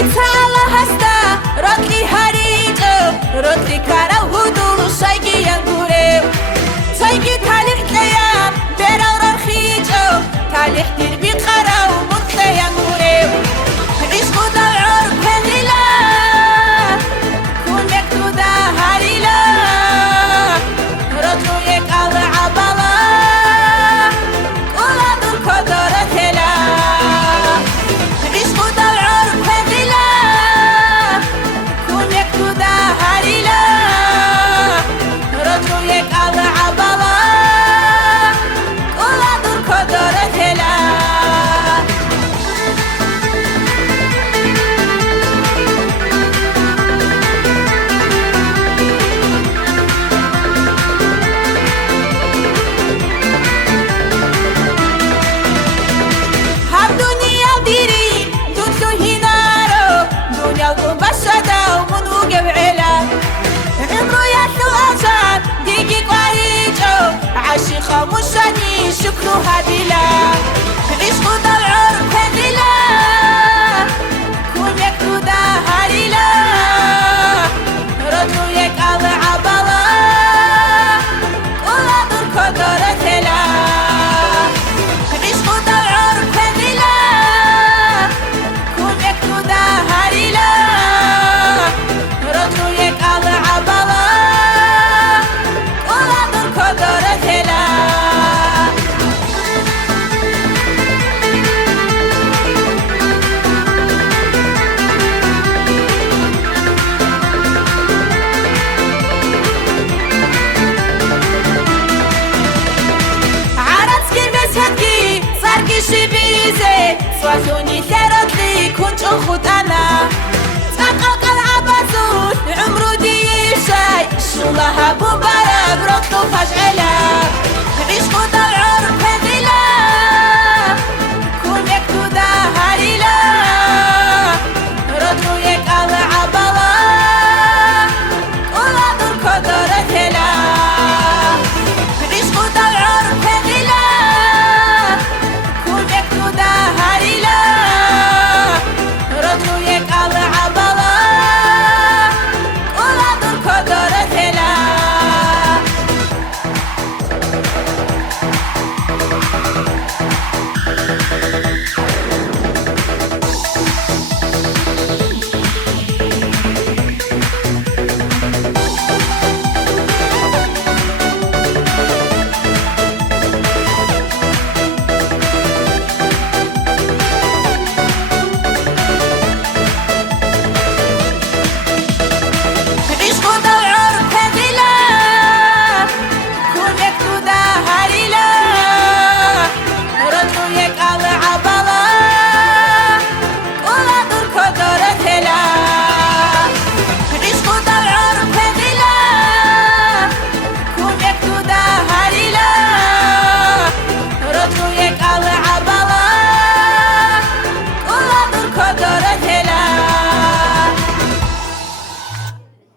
تعالى هستا رطلي هريجو رطلي كارا هدو شايقي ينقوريو شايقي تاليح تليام بيرا ورخيجو تاليح تربي قرا ومطلي ينقوريو عشق ضوعور كهلا كونك تودا هاريلا رطلو يك على عبالا كولا دور كدورة تلا عشق ضوعور كهلا كونك تودا هاريلا رطلو يك على عبالا كولا دور كدورة تلا هم دنيا ديري دوتو هنارو دنيا القنبشة ومنو قبعلا عمرو يحلو أجان ديكي قواريجو عاشقة مشاني شكرو هابيلا عشق ضوعور كهلا كون يكتو دا هاريلا رطلو يك على عبالا كولا دور كدورة تلا عشق ضوعور كهلا كون يكتو دا هاريلا رطلو يك على عبالا كولا دور كدورة تلا عرضكي مسهدكي صاركي شبيزي سوازوني ثيرتلي كنت أخد أنا تقاق العبازون عمرو دي شاي شلها بمبارك رطلو فجعلا